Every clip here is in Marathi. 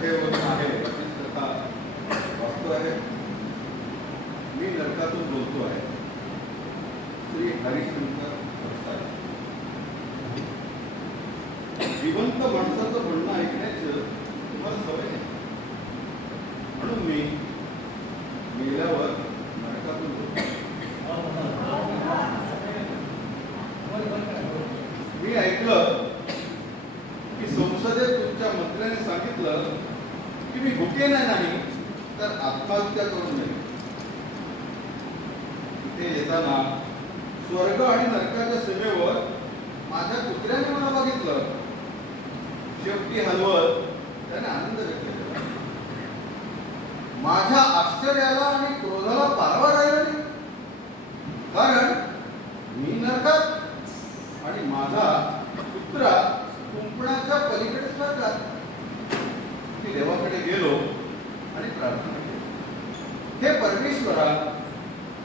कथेवरून आहे अशीच कथा वाचतो आहे. मी नरकातून बोलतो आहे. श्री हरिशंकर जिवंत माणसाचं म्हणणं ऐकण्याचं तुम्हाला सवय आहे म्हणून मी गेल्यावर नरकातून बोलतो. मी ऐकलं की संसदेत तुमच्या मंत्र्याने सांगितलं की मी भुकेला नाही तर आत्महत्या करू नये ते येताना स्वर्ग आणि नरकाच्या सीमेवर माझ्या कुत्र्याने मला बघितलं. शेवटी हलवत त्याने आनंद व्यक्त केला. माझ्या आश्चर्याला आणि क्रोधाला पारवा राहिला नाही कारण मी नरकात आणि माझा कुत्रा कुंपणाच्या पलीकडे स्वर्गात मी देवाकडे गेलो आणि प्रार्थना केली हे परमेश्वरा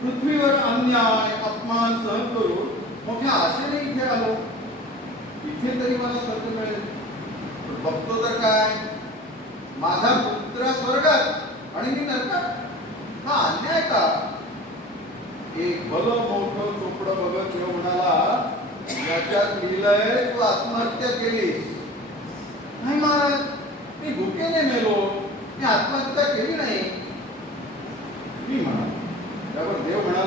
पृथ्वीवर अन्याय अपमान सहन करून मोठ्या आशेने इथे आलो. इथे तरी मला स्वर्ग मिळेल. बघतो तर काय? माझा पुत्र स्वर्गात आणि मी नरकात. हा अन्याय का? एक भल मोठं चोपडं बघत जेव्हा म्हणाला याच्यात लिहिलंय तू आत्महत्या केलीस. नाही महाराज मी भुकेने मेलो. मी आत्महत्या केली नाही मी म्हणालो त्यावर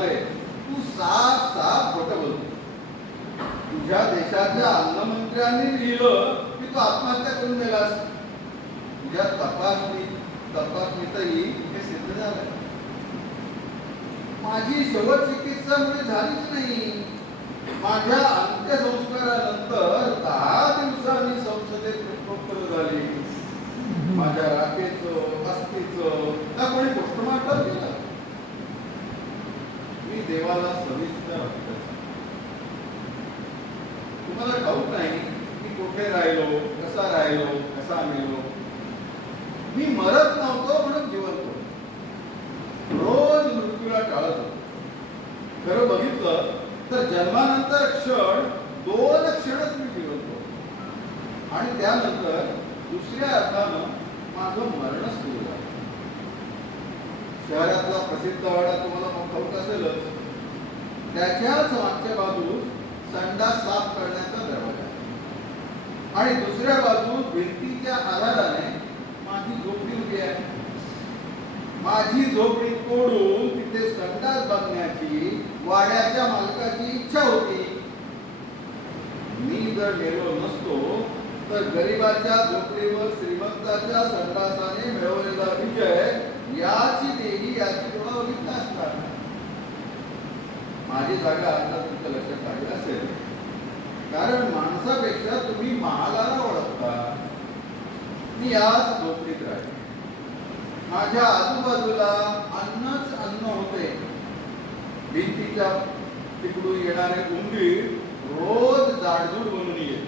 देव तू साफ साफ खोट बोलतो. तुझ्या देशाच्या अन्नमंत्र्यांनी लिहिलं की तू आत्महत्या करून गेलास तुझ्या तपासणी तपासणीतही हे सिद्ध झालं माझी शवचिकित्सा म्हणजे झालीच नाही. माझ्या अंत्यसंस्कारानंतर दहा दिवसांनी संसदेत प्रश्नोत्तर झाली माझ्या राखेचं अस्थीचं त्या कोणी पोस्टमार्टम केलं मी देवाला सविस्तर अभ्यास तुम्हाला ठाऊक नाही मी कुठे राहिलो कसा राहिलो कसा मिळलो मी मरत नव्हतो म्हणून जिवंत होतो. रोज मृत्यूला टाळत होतो. खरं बघितलं तर जन्मानंतर क्षण दोन क्षणच मी जिवंत होतो. आणि त्यानंतर दुसऱ्या अर्थानं माझं मरण सुरू झालं. शहरातला प्रसिद्ध वाडा तुम्हाला मग ठाऊक असेलच. त्याच्याच मागच्या बाजूस संडास साफ करण्याचा दरवाजा आहे. आणि दुसऱ्या बाजूस भिंतीच्या आधाराने माझी झोपडी उभी आहे माझी झोपडी तोडून तिथे संडास बांधण्याची वाड्याच्या मालकाची इच्छा होती मी जर गेलो नसतो तर गरिबाच्या झोपडीवर श्रीमंताच्या संडासाने मिळवलेला विजय याची देही याची डोळा बघितला माझी जागा आता तुमच्या लक्षात आली असेल. कारण माणसापेक्षा तुम्ही महालाला ओळखता. मी आज झोपडीत राहील माझ्या आजूबाजूला अन्नच अन्न होते. भिंतीच्या तिकडून येणारे उंदीर रोज जाडजूड बनून येत.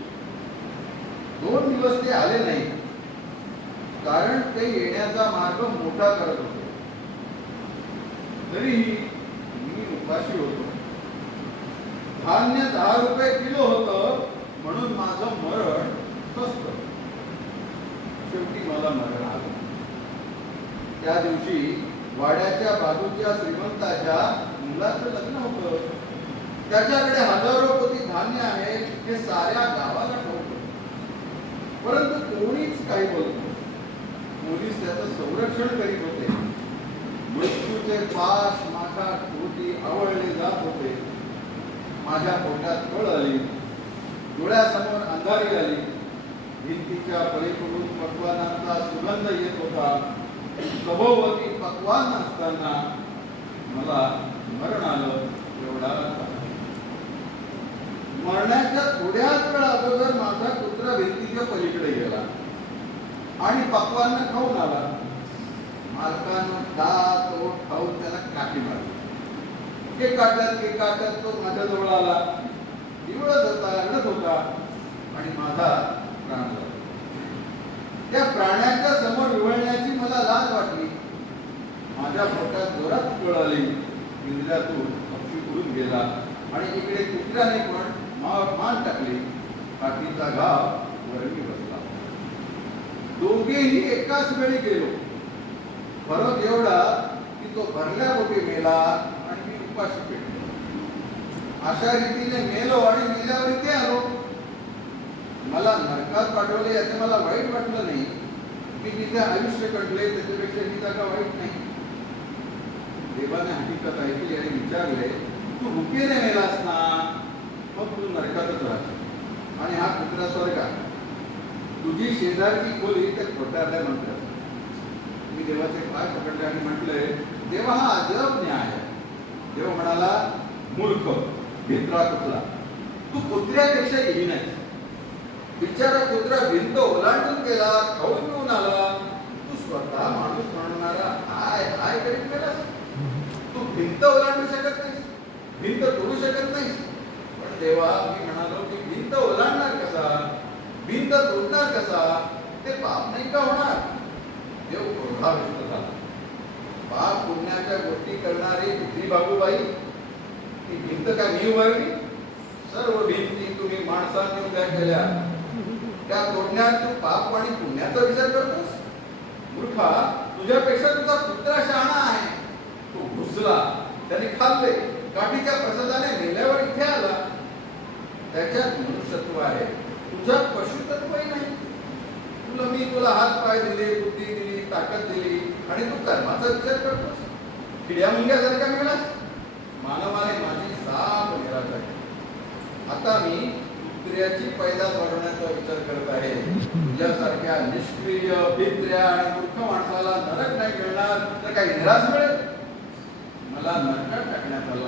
दोन दिवस ते आले नाही. कारण ते येण्याचा मार्ग मोठा करत होते. तरीही मी उपाशी होतो. धान्य दहा रुपये किलो होतं म्हणून माझं मरण स्वस्त. शेवटी मला मरण आलं. त्या दिवशी वाड्याच्या बाजूच्या श्रीमंताच्या मुलाचं लग्न होतं. त्याच्याकडे हजारो कोटी धान्य आहे हे साऱ्या गावाला ठाऊक परंतु कोणीच काही बोलतो पोलीस त्याचं संरक्षण करीत होते. मृत्यूचे पाश माथा कृती आवळले जात होते. माझ्या पोटात कळ आली. डोळ्यासमोर अंधारी आली. भिंतीच्या पलीकडून पक्वानांचा सुगंध येत होता. सभोवती पक्वान असताना मला मरण आलं एवढा मरण्याच्या थोड्याच वेळ अगोदर माझा कुत्रा भिंतीच्या पलीकडे गेला आणि पक्वांना खाऊन आला. मालकानं दात ओठ खाऊन त्याला काठी मारली. केक काटत केक काटत तो माझ्याजवळ आला. निवडत होता रडत होता आणि माझा प्राण त्या प्राण्याच्या समोर विवळण्याची मला लाज वाटली. माझ्या पोटात जोरात उकळ आली. पिंजऱ्यातून पक्षी उडून गेला आणि इकडे कुत्र्याने पण मान टाकली. काठीचा गाव वरणी बसला. दोघेही एकाच वेळी गेलो. फरक एवढा की तो भरल्या पोटी मेला. उपाशी पेटलो अशा रीतीने मेलो आणि मेल्यावर ते आलो. मला नरकात पाठवले याचं मला वाईट वाटलं नाही. मी तिथे आयुष्य कटले त्याच्यापेक्षा ही जागा वाईट नाही. देवाने हकीकत ऐकली आणि विचारले तू भुकेने मेलास ना मग तू नरकातच राहशील. आणि हा कुत्रा स्वर्ग तुझी शेजारची खोली त्या खोटारल्या म्हणतात मी देवाचे पाय पकडले आणि म्हटलंय देवा हा देव म्हणाला मूर्ख भिंतरा कुत्रा तू कुत्र्यापेक्षा येई नाही. बिचारा कुत्रा भिंत ओलांडून गेला खाऊन घेऊन आला. तू स्वतः माणूस म्हणणारा हाय हाय करीत गेलास तू भिंत ओलांडू शकत नाहीस. भिंत तोडू शकत नाहीस. पण देवा मी म्हणालो की भिंत ओलांडणार कसा? भिंत तोडणार कसा? ते पाप नाही का होणार? देव क्रोधाविष्ट झाला गोष्टी करणारी भित्री बाबूबाई ती भिंत काय मी उभारली? सर्व भिंती तुम्ही माणसांनी उभ्या केल्या. त्या तोडण्यात तू पाप आणि पुण्याचा विचार करतोस? मूर्खा तुझ्यापेक्षा तुझा पुत्र शहाणा आहे. तो घुसला त्याने खाल्ले काठीच्या प्रसादाने मेल्यावर इथे आला. त्याच्यात मनुष्यत्व आहे. तुझ्यात पशुतत्वही नाही. तुला मी तुला हात पाय दिले बुद्धी दिली ताकद दिली आणि तू कर्माचा विचार करतोस? किड्या मुंग्यासारखा मिळालास मानवाने माझी साप निराशा आता मी कुत्र्याची पैदास वाढवण्याचा विचार करत आहे. तुझ्यासारख्या निष्क्रिय भित्र्या आणि मूर्ख माणसाला नरक नाही मिळणार तर काही निराश मिळेल? मला नरकात टाकण्यात आलं